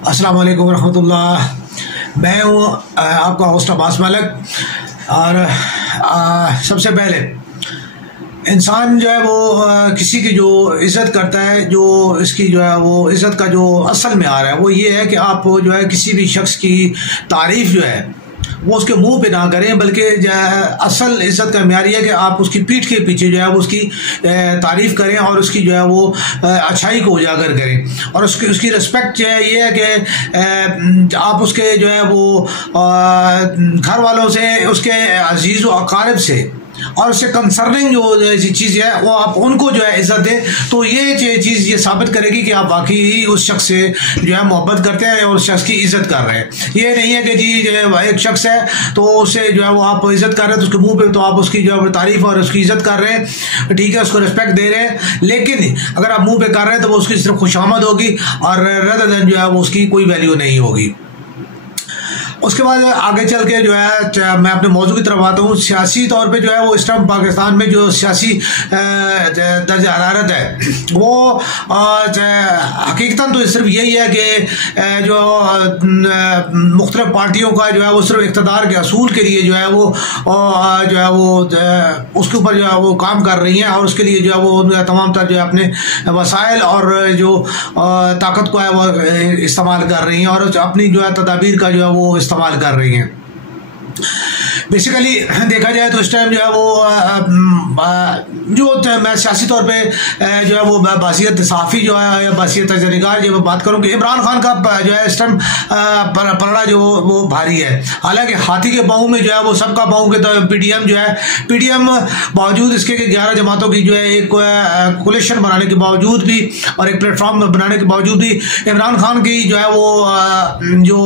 अस्सलाम वालेकुम रहमतुल्लाह। मैं हूँ आपका होस्ट अब्बास मलिक। और सबसे पहले इंसान जो है वो किसी की जो इज़्ज़त करता है, जो इसकी जो है वो इज़्ज़त का जो असल में आ रहा है वो ये है कि आप जो है किसी भी शख्स की तारीफ़ जो है वो उसके मुंह पे ना करें, बल्कि असल इज़्ज़त का म्यार है कि आप उसकी पीठ के पीछे जो है वो उसकी तारीफ़ करें और उसकी जो है वो अच्छाई को उजागर करें। और उसकी रिस्पेक्ट जो है ये है कि आप उसके जो है वो घर वालों से, उसके अजीज़ व अकारिब से और उससे कंसर्निंग जो चीज़ है वो आप उनको जो है इज़्ज़त दें। तो ये चीज़ ये साबित करेगी कि आप वाकई उस शख्स से जो है मोहब्बत करते हैं और उस शख्स की इज़्ज़त कर रहे हैं। ये नहीं है कि जी जो है एक शख्स है तो उससे जो है वो आप इज़्ज़त कर रहे हैं, तो उसके मुंह पे तो आप उसकी जो है तारीफ़ और उसकी इज़्ज़त कर रहे हैं, ठीक है, उसको रिस्पेक्ट दे रहे हैं। लेकिन अगर आप मुँह पे कर रहे हैं तो वो उसकी सिर्फ खुशामद होगी और रदर देन जो है वो उसकी कोई वैल्यू नहीं होगी। उसके बाद आगे चल के जो है मैं अपने मौजू की तरफ आता हूँ। सियासी तौर पे जो है वो इस टाइम पाकिस्तान में जो सियासी दर्ज हरारत है वो हकीकतन तो सिर्फ यही है कि जो मुख्तलिफ पार्टियों का जो है वो सिर्फ इक़्तिदार के असूल के लिए जो है वो उसके ऊपर जो है वो काम कर रही हैं और उसके लिए जो है वो तमाम तर जो है अपने वसाइल और जो ताकत को है वो इस्तेमाल कर रही हैं और अपनी जो है तदाबीर का जो है वो इस्तेमाल कर रही हैं। बेसिकली देखा जाए तो इस टाइम जो है वो जो मैं सियासी तौर पे जो है वो बासियत सहाफ़ी जो है या बासियत तजनिगार जो मैं बात करूँ कि इमरान खान का जो है इस टाइम पलड़ा जो वो भारी है। हालांकि हाथी के पाँव में जो है वो सबका पाँव के तो पीडीएम जो है पीडीएम बावजूद इसके कि 11 जमातों की जो है एक कोलिशन बनाने के बावजूद भी और एक प्लेटफॉर्म बनाने के बावजूद भी इमरान खान की जो है वो जो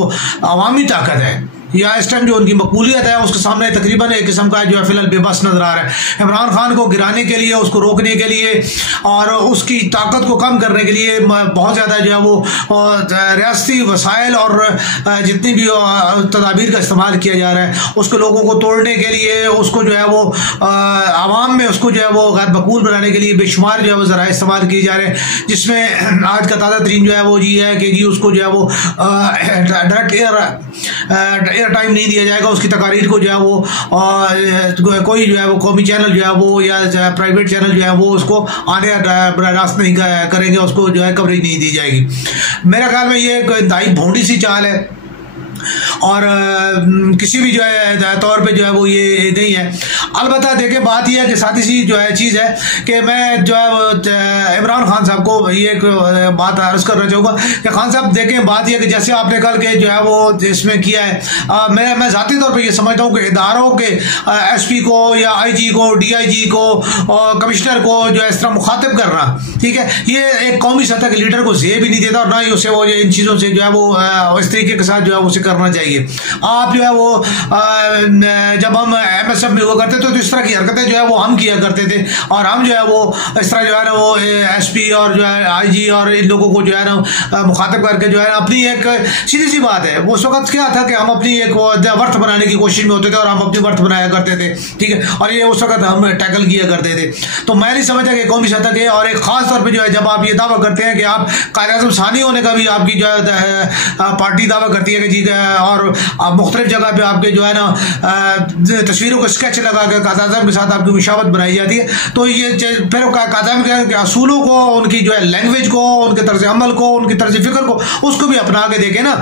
अवामी ताकत है या इस टाइम जो उनकी मकबूलियत है उसके सामने तकरीबन एक किस्म का जो है फिलहाल बेबस नजर आ रहा है। इमरान खान को गिराने के लिए, उसको रोकने के लिए और उसकी ताकत को कम करने के लिए बहुत ज़्यादा जो है वो रियासती वसाइल और जितनी भी तदाबीर का इस्तेमाल किया जा रहा है, उसको लोगों को तोड़ने के लिए, उसको जो है वो आवाम में उसको जो है वो गैर मकबूल बनाने के लिए बेशुमार जो है वो ज़रा इस्तेमाल किए जा रहे हैं। जिसमें आज का ताज़ा तरीन जो है वो ये है कि जी उसको जो है वो डायरेक्ट टाइम नहीं दिया जाएगा, उसकी तकारीर को जो है वो कोई जो है वो कौमी चैनल जो है वो या प्राइवेट चैनल जो है वो उसको आने रास्त नहीं करेंगे, उसको जो है कवरेज नहीं दी जाएगी। मेरे ख्याल में ये एक इंतहाई भोंडी सी चाल है और किसी भी जो है तौर पे जो है वो ये नहीं है। अलबत्ता देखे बात यह है कि साथ ही जो है चीज़ है कि मैं जो है इमरान खान साहब को ये एक बात अर्ज करना चाहूँगा कि खान साहब देखें, बात यह कि जैसे आपने कल के जो है वो इसमें किया है, मैं ज़ाती तौर पे ये समझता हूँ कि इदारों के एसपी को या आईजी को, डीआईजी को और कमिश्नर को जो है इस तरह मुखातिब करना, ठीक है, ये एक कौमी सतह के लीडर को ज़ेब भी नहीं देता और ना ही उसे वो इन चीज़ों से जो है वो इस तरीके के साथ जो है उसे करना चाहिए। आप जो है वो जब हम एमएसएफ में हुआ करते तो इस तरह की हरकतें जो है वो हम किया करते थे और हम जो है वो इस तरह जो है ना वो एसपी और जो है आईजी और इन लोगों को जो है ना मुखातिब करके जो है अपनी एक सीधी सी बात है, उस वक्त क्या था कि हम अपनी एक वर्थ बनाने की कोशिश में होते थे और हम अपनी वर्थ बनाया करते थे, ठीक है, और ये उस वक्त हम टैकल किया करते थे। तो मैं नहीं समझता कि कौमी सतह के और एक खास तौर पर जो है जब आप ये दावा करते हैं कि आप कायद-ए-आज़म सानी होने का भी आपकी जो है पार्टी दावा करती है कि जी और आप मुख्तलिफ जगह पे आपके जो है ना तस्वीरों को स्केच लगा कर कायद-ए-आज़म के साथ आपकी मुशावत बनाई जाती है, तो ये फिर कायद-ए-आज़म के असूलों को, उनकी जो है लैंग्वेज को, उनके तर्ज अमल को, उनकी तर्ज फिक्र को, उसको भी अपना के देखें ना।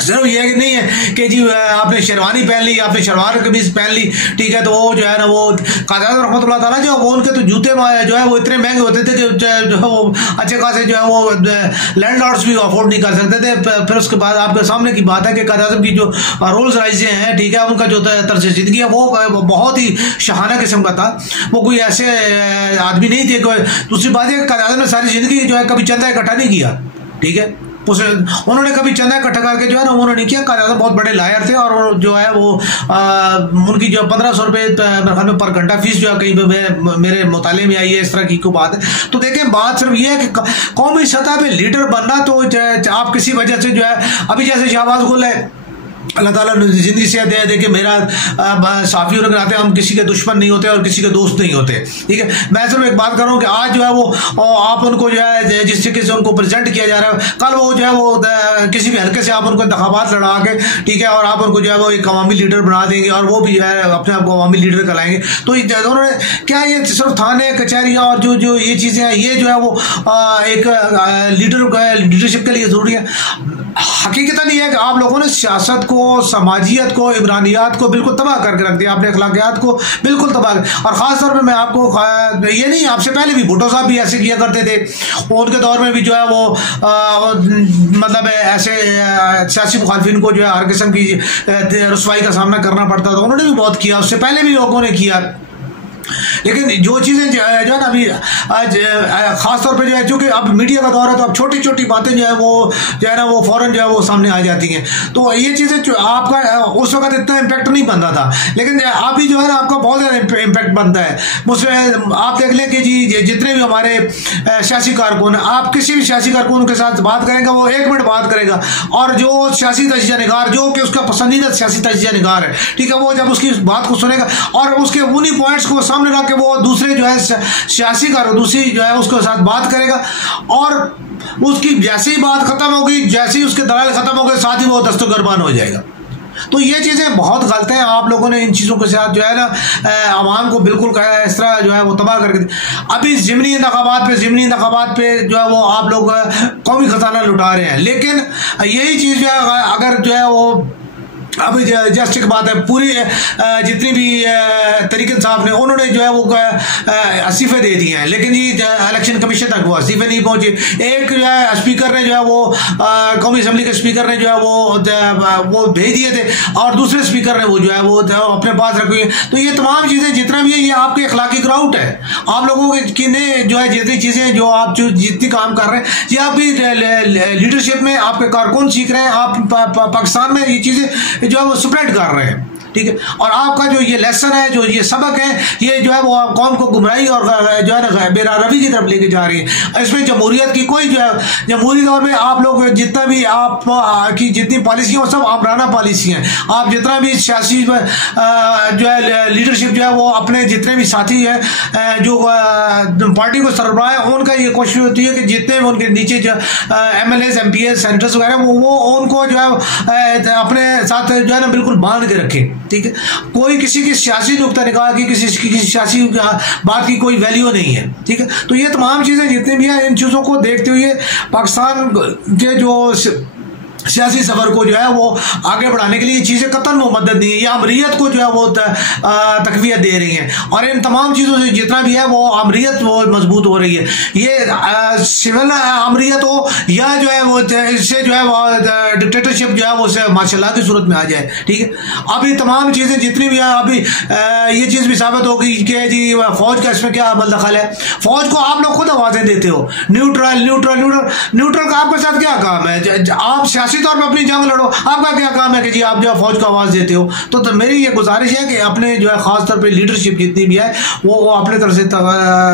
सिर्फ ये नहीं है कि जी आपने शेरवानी पहन ली, आपने शलवार कमीज पहन ली, ठीक है, तो वो जो है ना वो कायद-ए-आज़म रहमतुल्लाह ताला जो वो उनके तो जूते जो है वो इतने महंगे होते थे कि जो वो अच्छे खासे जो है वो लैंडलॉर्ड्स भी अफोर्ड नहीं कर सकते थे। फिर उसके बाद आपके सामने की बात है कि कायद-ए-आज़म की जो रोल्स रॉयसें हैं, ठीक है, उनका जो तर्ज जिंदगी है वो बहुत ही शहाना किस्म का था। वो कोई ऐसे आदमी नहीं थे। दूसरी बात है कायद-ए-आज़म ने सारी जिंदगी जो है कभी चंदा इकट्ठा नहीं किया, ठीक है, उन्होंने कभी चंदा इकट्ठा करके जो है ना उन्होंने नहीं किया। कायद-ए-आज़म बहुत बड़े लायर थे और जो है वो उनकी जो 1500 रुपये मेरे ख्याल में पर घंटा फीस जो है कहीं पे मेरे मुताले में आई है, इस तरह की कोई बात है। तो देखें, बात सिर्फ ये है कि कौमी सतह पे लीडर बनना तो आप किसी वजह से जो है अभी जैसे शहबाज गुल है, अल्लाह ताला ने जिंदगी से दे कि मेरा साफी होने के नाते हम किसी के दुश्मन नहीं होते और किसी के दोस्त नहीं होते, ठीक है। मैं सिर्फ एक बात कर रहा हूँ कि आज जो है वो आप उनको जो है जिस तरीके से उनको प्रेजेंट किया जा रहा है, कल वो जो है वो किसी भी हल्के से आप उनको इंतखाबात लड़ा के, ठीक है, और आप उनको जो है वो एक अवामी लीडर बना देंगे और वो भी जो है अपने आप को अवामी लीडर कहलाएंगे। तो उन्होंने क्या ये सिर्फ थाने कचहरियाँ और जो जो ये चीज़ें हैं ये जो है वो एक लीडरशिप के लिए ज़रूरी है। हकीकत ये है कि आप लोगों ने सियासत को, समाजियत को, इमरानियात को बिल्कुल तबाह करके रख दिया, आपने अखलाकियात को बिल्कुल तबाह। और ख़ास तौर पे मैं आपको ये नहीं, आपसे पहले भी भुट्टो साहब भी ऐसे किया करते थे, उनके दौर में भी जो है वो मतलब ऐसे सियासी मुखालफिन को जो है हर किस्म की रुसवाई का सामना करना पड़ता था, उन्होंने भी बहुत किया, उससे पहले भी लोगों ने किया। लेकिन जो चीज़ें जो है ना अभी आज खास तौर पे जो है, चूँकि अब मीडिया का दौर है तो अब छोटी छोटी बातें जो है ना वो फौरन जो है वो सामने आ जाती हैं। तो ये चीज़ें आपका उस वक्त इतना इम्पैक्ट नहीं बनता था, लेकिन अभी जो है ना आपका बहुत ज़्यादा इम्पैक्ट बनता है। मुझसे आप देख लें कि जी जितने भी हमारे सियासी कारकुन, आप किसी भी सियासी कारकुन के साथ बात करेंगे वो 1 मिनट बात करेगा, और जो सियासी तजिया निगार जो कि उसका पसंदीदा सियासी तजिया निगार है, ठीक है, वो जब उसकी बात को सुनेगा और उसके उन्हीं पॉइंट्स को सामने रख के वो दूसरे जो है सियासी कार दूसरी जो है उसके साथ बात करेगा, और उसकी जैसे ही बात खत्म होगी, जैसे ही उसके दलाल खत्म हो गए, साथ ही वो दस्तगरबान हो जाएगा। तो ये चीज़ें बहुत गलत हैं। आप लोगों ने इन चीज़ों के साथ जो है ना आवाम को बिल्कुल इस तरह जो है वो तबाह करके अभी ज़िमनी इंतखाबात पे जो है वो आप लोग कौमी खजाना लुटा रहे हैं। लेकिन यही चीज़ जो है अगर जो है वो अभी जस्ट एक बात है, पूरी जितनी भी तरीके साहब ने उन्होंने जो है वो इस्तीफे दे दिए हैं, लेकिन जी इलेक्शन कमीशन तक वो इस्तीफे नहीं पहुंचे। एक जो है स्पीकर ने जो है वो कौमी असम्बली के स्पीकर ने जो है वो भेज दिए थे, और दूसरे स्पीकर ने वो जो है वो अपने पास रखी। तो ये तमाम चीज़ें जितना भी है ये आपके अखलाकी ग्राउट है। आप लोगों के ने जो है जितनी चीज़ें जो आप जितनी काम कर रहे हैं, ये आपकी लीडरशिप में आपके कारकुन सीख रहे हैं, आप पाकिस्तान में ये चीज़ें जो है वो स्प्रेड कर रहे हैं, ठीक है। और आपका जो ये लेसन है, जो ये सबक है, ये जो है वो कौम को गुमराही और जो है ना बेरारवी की तरफ लेके जा रही है। इसमें जमहूरियत की कोई जो है, जमहूरी दौर में आप लोग जितना भी आप की जितनी पॉलिसी है वो सब आमराना पॉलिसी हैं। आप जितना भी सियासी जो है लीडरशिप जो है वो अपने जितने भी साथी हैं जो पार्टी को सरबराह है, उनका ये कोशिश होती है कि जितने उनके नीचे जो MLAs MPs सेनेटर्स वगैरह वो उनको जो है अपने साथ जो है ना बिल्कुल बांध के रखें, ठीक है। कोई किसी की सियासी नुक्ता निकाल की किसी सियासी बात की कोई वैल्यू नहीं है, ठीक है। तो ये तमाम चीज़ें जितनी भी हैं, इन चीज़ों को देखते हुए पाकिस्तान के जो सियासी सफर को जो है वो आगे बढ़ाने के लिए ये चीज़ें कतन मदद नहीं है, ये अमरीयत को जो है वो तकवीत दे रही हैं, और इन तमाम चीज़ों से जितना भी है वो अमरीयत वो मजबूत हो रही है। ये सिविल अमरीयत हो या जो है वो इससे जो है वो डिक्टेटरशिप जो है वो माशाल्लाह की सूरत में आ जाए, ठीक है। अभी तमाम चीज़ें जितनी भी है, अभी ये चीज़ भी साबित होगी कि जी फौज का इसमें क्या अमल दखल है। फौज को आप लोग खुद आवाज़ें देते हो, न्यूट्रल का आपके साथ क्या काम है? आप सियासी तौर पर अपनी जंग लड़ो, आपका क्या काम है कि जी आप जो है फौज को आवाज़ देते हो। तो मेरी ये गुजारिश है कि अपने जो है ख़ास तौर पे लीडरशिप जितनी भी है वो अपने तरफ से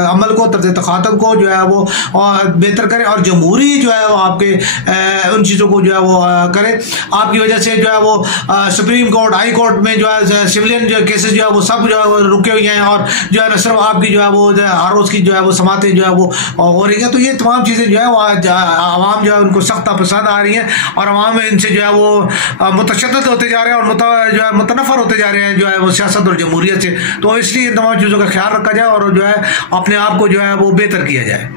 अमल को, तरफ तखातब को जो है वो बेहतर करें, और जमहूरी जो है वो आपके उन चीज़ों को जो है वो करें। आपकी वजह से जो है वो सुप्रीम कोर्ट, हाई कोर्ट में जो है सिविलियन जो केसेस जो है वो सब जो है वो रुके हुए हैं, और जो है न सिर्फ आपकी जो है वो हर रोज़ की जो है वो समातें जो है वो हो रही है। तो ये तमाम चीज़ें जो है वो आवाम जो है उनको सख्त पसंद आ रही हैं, और आवाम इनसे जो है वो मुतशद्दिद होते जा रहे हैं और जो है मुतनफ़र होते जा रहे हैं जो है वो सियासत और जमहूरियत से। तो इसलिए इन तमाम चीज़ों का ख्याल रखा जाए और जो है अपने आप को जो है वो बेहतर किया जाए।